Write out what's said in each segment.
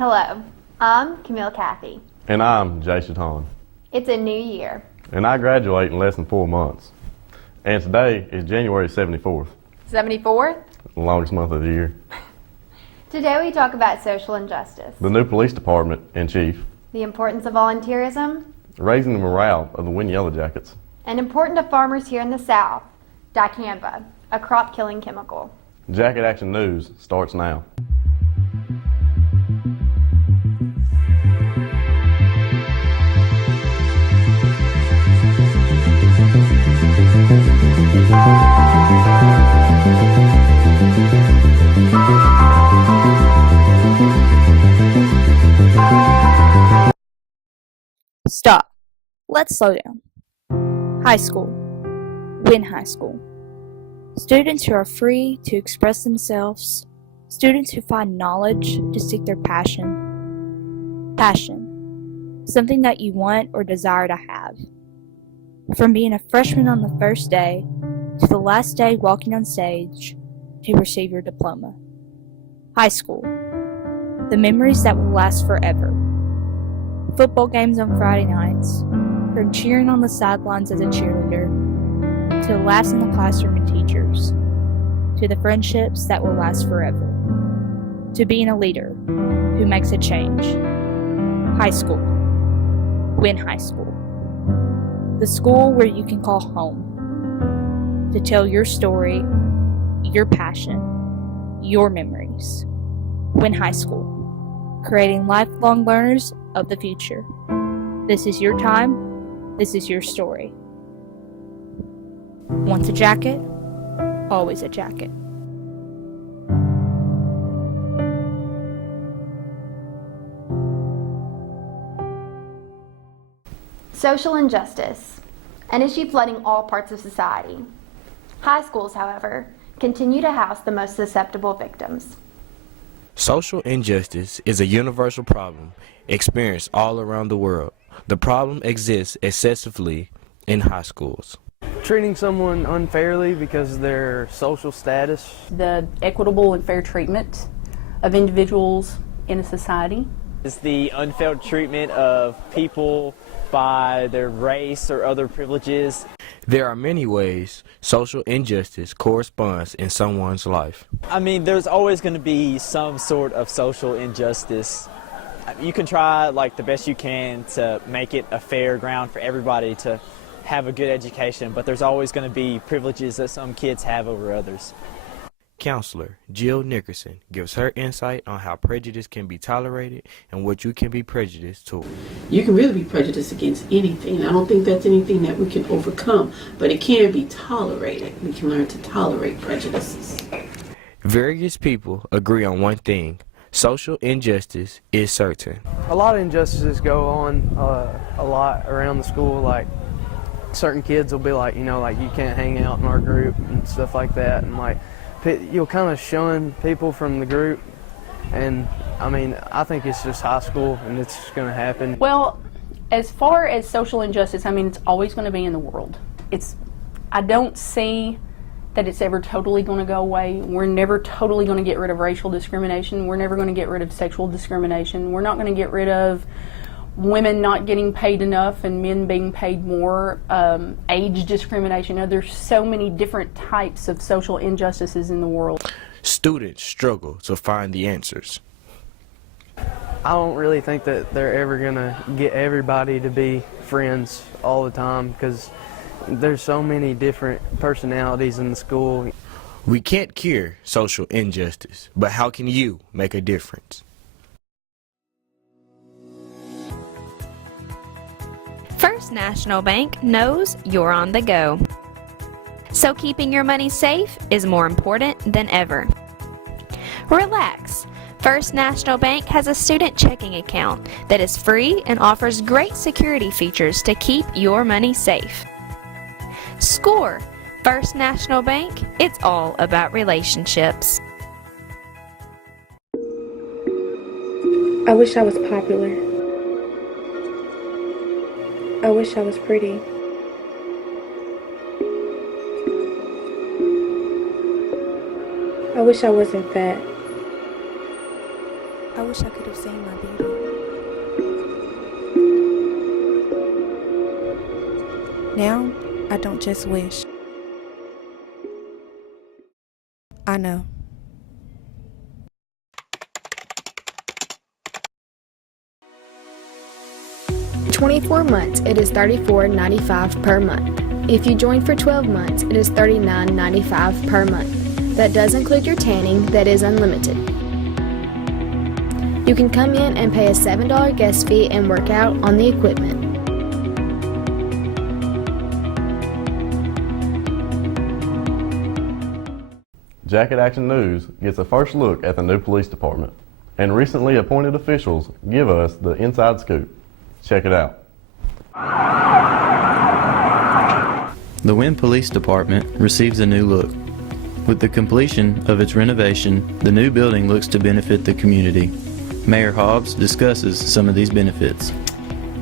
Hello, I'm Camille Cathey. And I'm Jace Jetton. It's a new year. And I graduate in less than 4 months. And today is January 74th. 74th? The longest month of the year. Today we talk about social injustice. The new police department in chief. The importance of volunteerism. Raising the morale of the Win Yellow Jackets. And important to farmers here in the South, dicamba, a crop-killing chemical. Jacket Action News starts now. Stop. Let's slow down. High school. Win high school. Students who are free to express themselves. Students who find knowledge to seek their passion. Passion. Something that you want or desire to have. From being a freshman on the first day to the last day walking on stage to receive your diploma. High school. The memories that will last forever. Football games on Friday nights, from cheering on the sidelines as a cheerleader, to the laughs in the classroom and teachers, to the friendships that will last forever, to being a leader who makes a change. High school. Win high school. The school where you can call home, to tell your story, your passion, your memories. Win high school. Creating lifelong learners of the future. This is your time. This is your story. Once a jacket, always a jacket. Social injustice, an issue flooding all parts of society. High schools, however, continue to house the most susceptible victims. Social injustice is a universal problem experienced all around the world. The problem exists excessively in high schools. Treating someone unfairly because of their social status. The equitable and fair treatment of individuals in a society. It's the unfair treatment of people by their race or other privileges. There are many ways social injustice corresponds in someone's life. I mean, there's always going to be some sort of social injustice. You can try like the best you can to make it a fair ground for everybody to have a good education, but there's always going to be privileges that some kids have over others. Counselor Jill Nickerson gives her insight on how prejudice can be tolerated and what you can be prejudiced toward. You can really be prejudiced against anything. I don't think that's anything that we can overcome, but it can be tolerated. We can learn to tolerate prejudices. Various people agree on one thing. Social injustice is certain. A lot of injustices go on a lot around the school, like certain kids will be like, you can't hang out in our group and stuff like that, and like you'll kind of shun people from the group, and I mean, I think it's just high school and it's going to happen. Well, as far as social injustice, I mean, it's always going to be in the world. I don't see that it's ever totally going to go away. We're never totally going to get rid of racial discrimination. We're never going to get rid of sexual discrimination. We're not going to get rid of women not getting paid enough and men being paid more, age discrimination. There's so many different types of social injustices in the world. Students struggle to find the answers. I don't really think that they're ever going to get everybody to be friends all the time because there's so many different personalities in the school. We can't cure social injustice, but how can you make a difference? First National Bank knows you're on the go. So keeping your money safe is more important than ever. Relax. First National Bank has a student checking account that is free and offers great security features to keep your money safe. Score. First National Bank, it's all about relationships. I wish I was popular. I wish I was pretty. I wish I wasn't fat. I wish I could have seen my beauty. Now, I don't just wish. I know. For 24 months, it is $34.95 per month. If you join for 12 months, it is $39.95 per month. That does include your tanning, that is unlimited. You can come in and pay a $7 guest fee and work out on the equipment. Jacket Action News gets a first look at the new police department, and recently appointed officials give us the inside scoop. Check it out. The Wynn Police Department receives a new look. With the completion of its renovation, the new building looks to benefit the community. Mayor Hobbs discusses some of these benefits.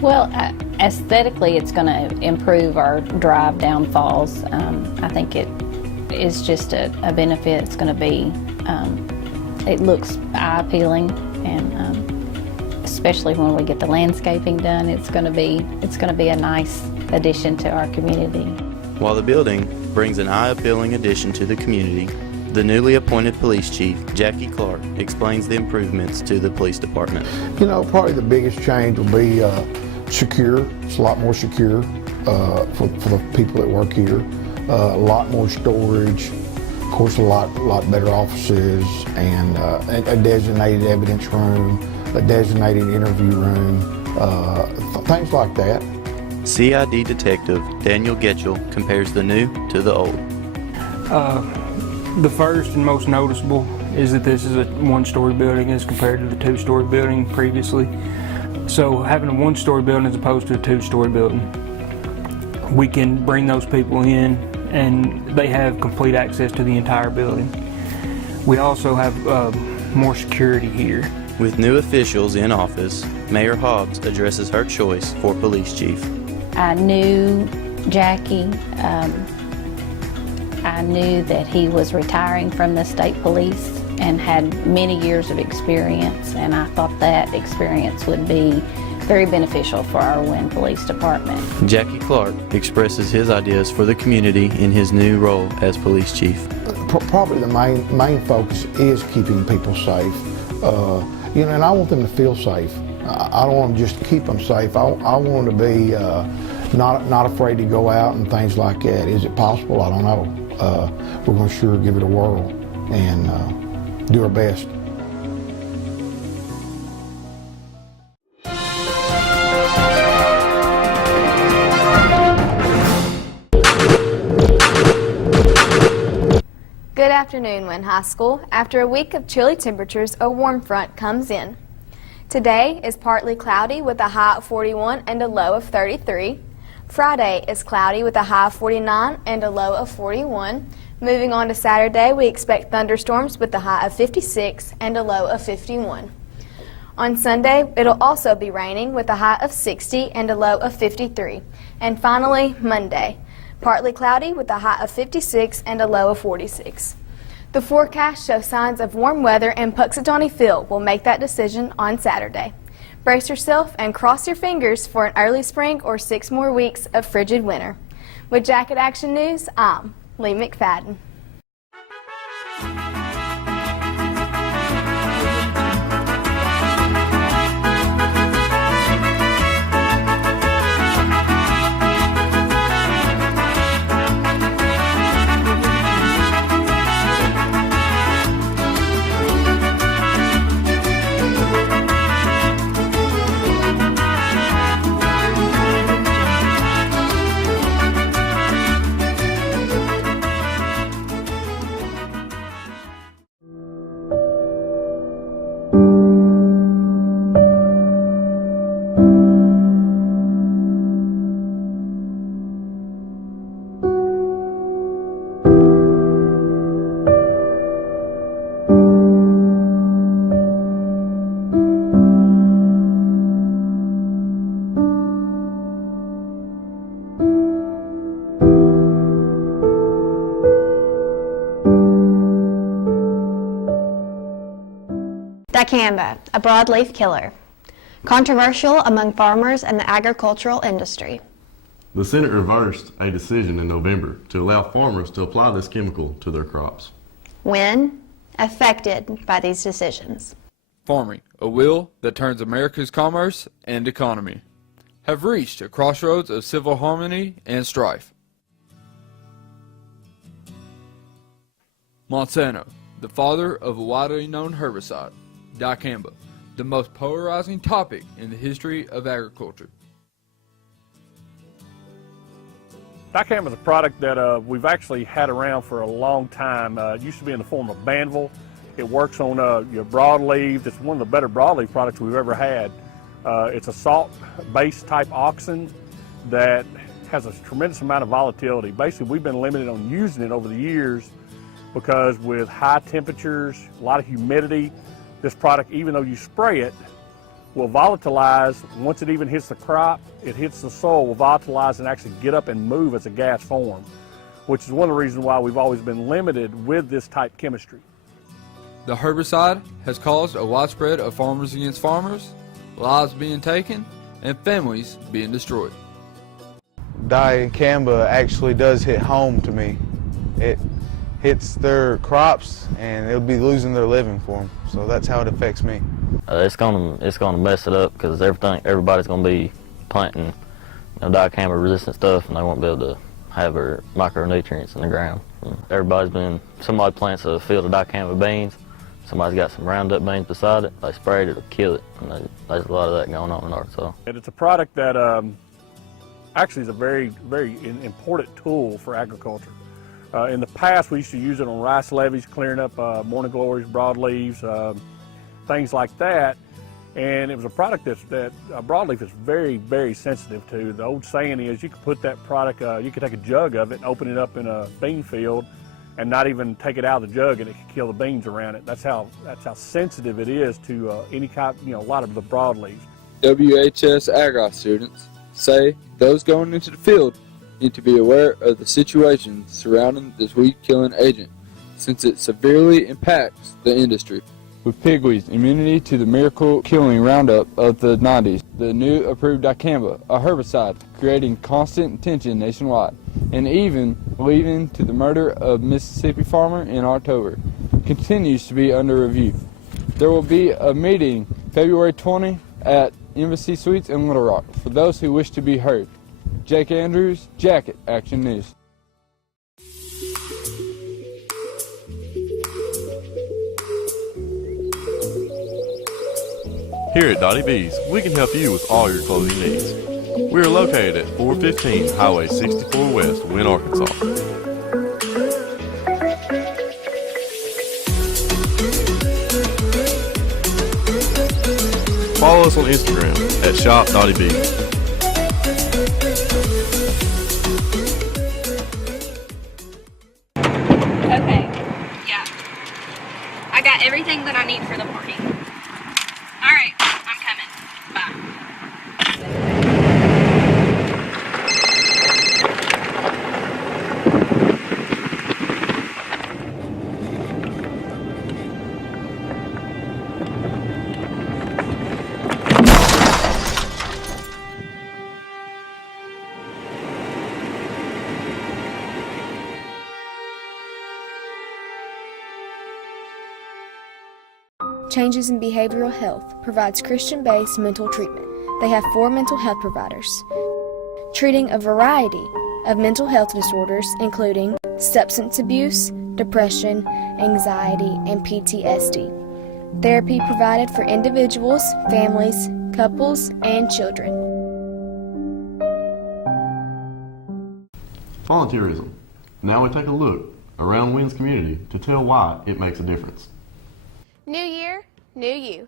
Well, aesthetically, it's going to improve our drive down falls. I think it is just a benefit. It's going to be, it looks eye appealing, and especially when we get the landscaping done, it's going to be a nice addition to our community. While the building brings an eye-appealing addition to the community, the newly appointed police chief, Jackie Clark, explains the improvements to the police department. You know, probably the biggest change will be secure. It's a lot more secure for the people that work here. A lot more storage. Of course, a lot better offices, and a designated evidence room, a designated interview room, things like that. CID Detective Daniel Getchell compares the new to the old. The first and most noticeable is that this is a one-story building as compared to the two-story building previously. So having a one-story building as opposed to a two-story building, we can bring those people in and they have complete access to the entire building. We also have more security here. With new officials in office, Mayor Hobbs addresses her choice for police chief. I knew Jackie. I knew that he was retiring from the state police and had many years of experience, and I thought that experience would be very beneficial for our Wynn Police Department. Jackie Clark expresses his ideas for the community in his new role as police chief. Probably the main focus is keeping people safe. You know, and I want them to feel safe. I don't want to just keep them safe. I want them to be not afraid to go out and things like that. Is it possible? I don't know. We're going to sure give it a whirl and do our best. Good afternoon, Wynn High School. After a week of chilly temperatures, a warm front comes in. Today is partly cloudy with a high of 41 and a low of 33. Friday is cloudy with a high of 49 and a low of 41. Moving on to Saturday, we expect thunderstorms with a high of 56 and a low of 51. On Sunday, it'll also be raining with a high of 60 and a low of 53. And finally, Monday, partly cloudy with a high of 56 and a low of 46. The forecast shows signs of warm weather, and Puxatawny Phil will make that decision on Saturday. Brace yourself and cross your fingers for an early spring or 6 more weeks of frigid winter. With Jacket Action News, I'm Lee McFadden. Dicamba, a broadleaf killer. Controversial among farmers and the agricultural industry. The Senate reversed a decision in November to allow farmers to apply this chemical to their crops. When affected by these decisions. Farming, a wheel that turns America's commerce and economy, have reached a crossroads of civil harmony and strife. Monsanto, the father of a widely known herbicide, dicamba, the most polarizing topic in the history of agriculture. Dicamba is a product that we've actually had around for a long time. It used to be in the form of Banville. It works on your broadleaf. It's one of the better broadleaf products we've ever had. It's a salt-based type auxin that has a tremendous amount of volatility. Basically, we've been limited on using it over the years because with high temperatures, a lot of humidity, this product, even though you spray it, will volatilize. Once it even hits the crop, it hits the soil, will volatilize and actually get up and move as a gas form, which is one of the reasons why we've always been limited with this type chemistry. The herbicide has caused a widespread of farmers against farmers, lives being taken, and families being destroyed. Dicamba actually does hit home to me. It hits their crops and they'll be losing their living for them. So that's how it affects me. It's gonna mess it up because everybody's gonna be planting dicamba resistant stuff, and they won't be able to have their micronutrients in the ground. Somebody plants a field of dicamba beans, somebody's got some Roundup beans beside it, they sprayed it, it'll kill it, and there's a lot of that going on in Arkansas. And it's a product that actually is a very, very important tool for agriculture. In the past, we used to use it on rice levees, clearing up morning glories, broadleaves, things like that. And it was a product that broadleaf is very, very sensitive to. The old saying is you could put that product, you could take a jug of it and open it up in a bean field and not even take it out of the jug, and it could kill the beans around it. That's how sensitive it is to any kind, a lot of the broadleaves. WHS Agri students say those going into the field need to be aware of the situation surrounding this weed-killing agent, since it severely impacts the industry. With pigweed's immunity to the miracle-killing Roundup of the 90s, the new approved dicamba, a herbicide creating constant tension nationwide, and even leading to the murder of Mississippi farmer in October, continues to be under review. There will be a meeting February 20 at Embassy Suites in Little Rock for those who wish to be heard. Jake Andrews, Jacket Action News. Here at Dottie B's, we can help you with all your clothing needs. We are located at 415 Highway 64 West, Wynne, Arkansas. Follow us on Instagram at shop.dottiebs. Okay, yeah. I got everything that I need for the party. All right, I'm coming. Bye. Changes in Behavioral Health provides Christian-based mental treatment. They have 4 mental health providers, treating a variety of mental health disorders, including substance abuse, depression, anxiety, and PTSD. Therapy provided for individuals, families, couples, and children. Volunteerism. Now we take a look around Wynn's community to tell why it makes a difference. New year, new you.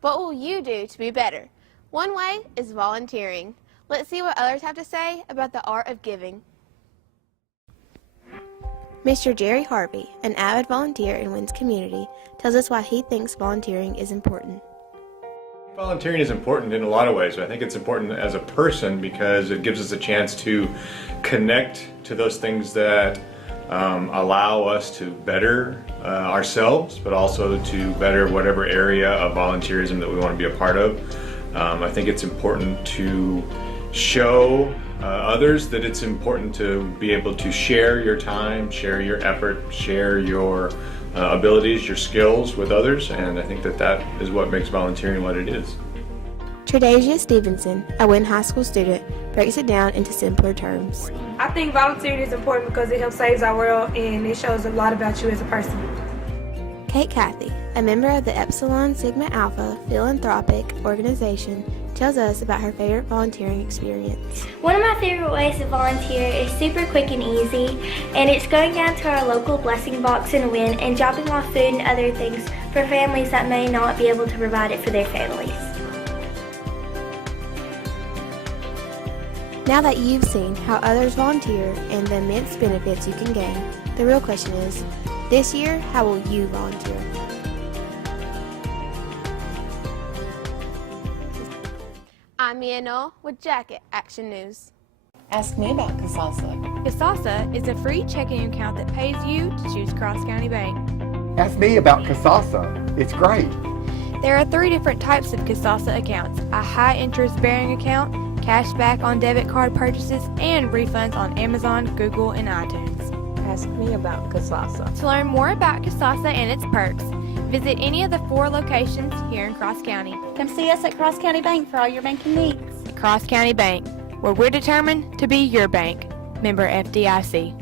What will you do to be better? One way is volunteering. Let's see what others have to say about the art of giving. Mr. Jerry Harvey, an avid volunteer in Wynn's community, tells us why he thinks volunteering is important. Volunteering is important in a lot of ways. I think it's important as a person because it gives us a chance to connect to those things that allow us to better ourselves, but also to better whatever area of volunteerism that we want to be a part of. I think it's important to show others that it's important to be able to share your time, share your effort, share your abilities, your skills with others, and I think that that is what makes volunteering what it is. Tredasia Stevenson, a Wynn High School student, breaks it down into simpler terms. I think volunteering is important because it helps save our world and it shows a lot about you as a person. Cathey, a member of the Epsilon Sigma Alpha philanthropic organization, tells us about her favorite volunteering experience. One of my favorite ways to volunteer is super quick and easy, and it's going down to our local blessing box in Wynn and dropping off food and other things for families that may not be able to provide it for their families. Now that you've seen how others volunteer and the immense benefits you can gain, the real question is, this year, how will you volunteer? I'm Mia Null with Jacket Action News. Ask me about Casasa. Casasa is a free checking account that pays you to choose Cross County Bank. Ask me about Casasa. It's great. There are 3 different types of Casasa accounts: a high interest bearing account, cash back on debit card purchases, and refunds on Amazon, Google, and iTunes. Ask me about Casasa. To learn more about Casasa and its perks, visit any of the 4 locations here in Cross County. Come see us at Cross County Bank for all your banking needs. Cross County Bank, where we're determined to be your bank. Member FDIC.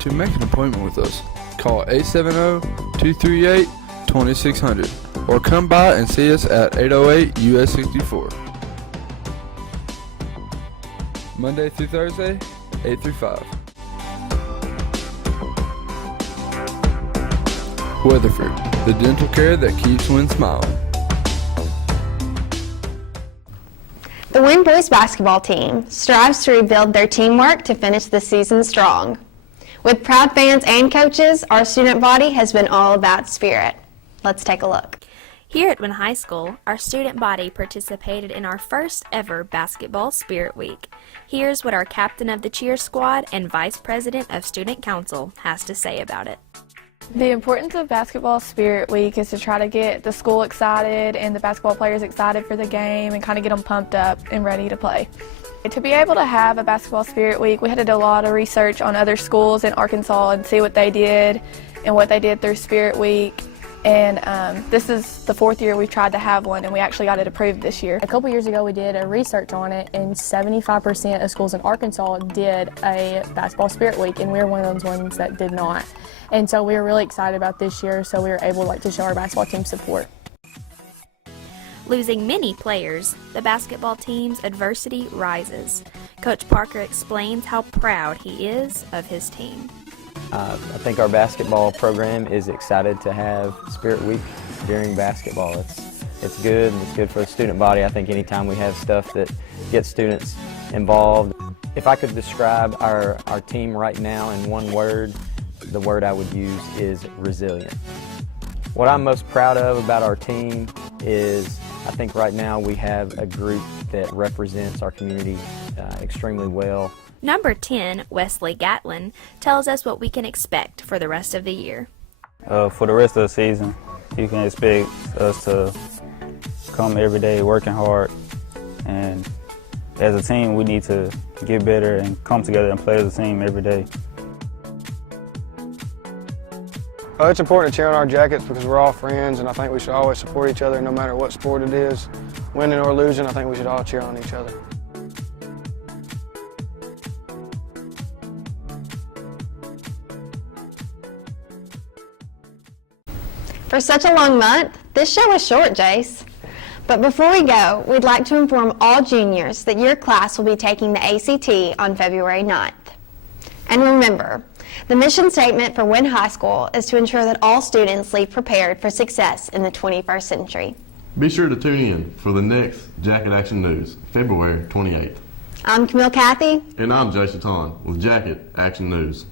To make an appointment with us, call 870-238-2600 or come by and see us at 808 US 64. Monday through Thursday, 8 through 5. Weatherford, the dental care that keeps Wynn smiling. The Wynn boys basketball team strives to rebuild their teamwork to finish the season strong. With proud fans and coaches, our student body has been all about spirit. Let's take a look. Here at Wynn High School, our student body participated in our first ever Basketball Spirit Week. Here's what our captain of the cheer squad and vice president of student council has to say about it. The importance of Basketball Spirit Week is to try to get the school excited and the basketball players excited for the game and kind of get them pumped up and ready to play. To be able to have a Basketball Spirit Week, we had to do a lot of research on other schools in Arkansas and see what they did and what they did through Spirit Week. And this is the 4th year we've tried to have one, and we actually got it approved this year. A couple years ago we did a research on it, and 75% of schools in Arkansas did a Basketball Spirit Week, and we were one of those ones that did not. And so we were really excited about this year, so we were able to show our basketball team support. Losing many players, the basketball team's adversity rises. Coach Parker explains how proud he is of his team. I think our basketball program is excited to have Spirit Week during basketball. It's good, and it's good for the student body. I think anytime we have stuff that gets students involved. If I could describe our team right now in one word, the word I would use is resilient. What I'm most proud of about our team is I think right now we have a group that represents our community extremely well. Number 10, Wesley Gatlin, tells us what we can expect for the rest of the year. For the rest of the season, you can expect us to come every day working hard, and as a team we need to get better and come together and play as a team every day. It's important to cheer on our Jackets because we're all friends, and I think we should always support each other no matter what sport it is. Winning or losing, I think we should all cheer on each other. For such a long month, this show was short, Jace. But before we go, we'd like to inform all juniors that your class will be taking the ACT on February 9th. And remember, the mission statement for Wynn High School is to ensure that all students leave prepared for success in the 21st century. Be sure to tune in for the next Jacket Action News, February 28th. I'm Camille Cathey. And I'm Jace with Jacket Action News.